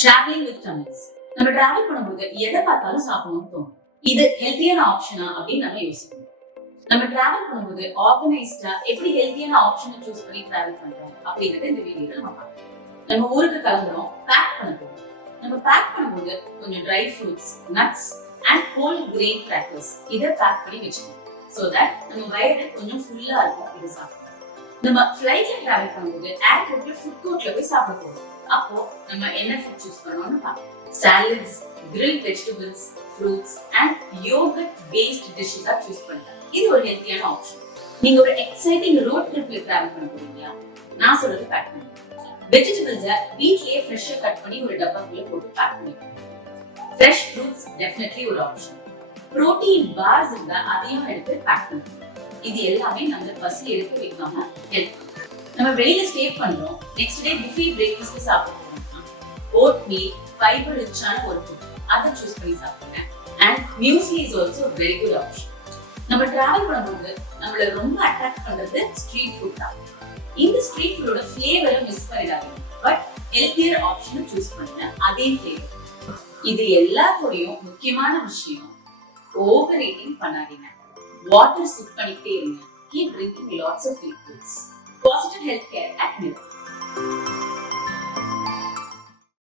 Travelling with Tamils. நம்ம travel பண்ணும்போது எதை பார்த்தாலும் சாப்பிடணும்னு தோணும். இது ஹெல்த்தியான ஆப்ஷனா அப்படின்னு நம்ம யோசிக்கணும். நம்ம டிராவல் பண்ணும்போது ஆர்கனைஸ்டா எப்படி ஹெல்த்தியான ஆப்ஷனை சூஸ் பண்ணி டிராவல் பண்றோம் அப்படிங்கறத இந்த வீடியோல நம்ம பார்க்கலாம். நம்ம ஊருக்கு கிளம்புறோம், பேக் பண்ண போறோம். நம்ம பேக் பண்ணும்போது கொஞ்சம் dry fruits, nuts and whole grain crackers இதை பேக் பண்ணி வச்சுக்கணும். சோ தட் நம்ம வயிறு கொஞ்சம் ஃபுல்லா இருக்கும் இது சாப்பிடணும். நம்ம ஃபிளைட்ல டிராவல் பண்ணும்போது ஏர்போர்ட்ல ஃபுட் கோர்ட்ல போய் சாப்பிட போறோம். அப்போ நம்ம என்ன ஃபுட் சூஸ் பண்ணணும்னு பார்க்கலாம். Salads, grill vegetables, fruits and yogurt based டிஷ்ஷஸா சூஸ் பண்ணுங்க. இது ஒரு ஹெல்த்தியான ஆப்ஷன். நீங்க ஒரு எக்ஸைட்டிங் ரோட் ட்ரிப்ல டிராவல் பண்ண போறீங்களா? நான் சொல்றது பேக் பண்ணுங்க. வெஜிடபிள்ஸை வீட்லயே ஃப்ரெஷ்ஷா கட் பண்ணி ஒரு டப்பாக்குள்ள போட்டு பேக் பண்ணிக்கோங்க. ஃப்ரெஷ் ஃப்ரூட்ஸ் டெஃபினெட்லி ஒரு ஆப்ஷன். புரோட்டீன் பார்ஸ் இருந்தா அதையும் எடுத்து பேக் பண்ணுங்க. இது எல்லாமே நம்ம பசி எடுக்க வைக்காம ஹெல்ப் பண்ணும். நம்ம வெளியில ஸ்டே பண்றோம், நெக்ஸ்ட் டே புஃபே பிரேக்ஃபாஸ்ட் சாப்பிட போறோம்னா ஓட் மீல் ஃபைபர் ரிச்சான ஒரு ஃபுட் அதை சூஸ் பண்ணி சாப்பிடுங்க. And muesli is also very good option. நம்ம டிராவல் பண்ணும்போது நம்மள ரொம்ப அட்ராக்ட் பண்றது ஸ்ட்ரீட் ஃபுட் தான். இந்த ஸ்ட்ரீட் ஃபுட்டோட ஃபிளேவரை மிஸ் பண்ணிடாதீங்க. பட் ஹெல்த்தியர் ஆப்ஷனை சூஸ் பண்ணுங்க, அதே ஃபிளேவர். இது எல்லாத்தோடையும் முக்கியமான விஷயம், ஓவர் ஈட்டிங் பண்ணாதீங்க. வாட்டர் சிப் பண்ணிட்டே இருங்க. Keep drinking lots of liquids. Positive healthcare at Mirror.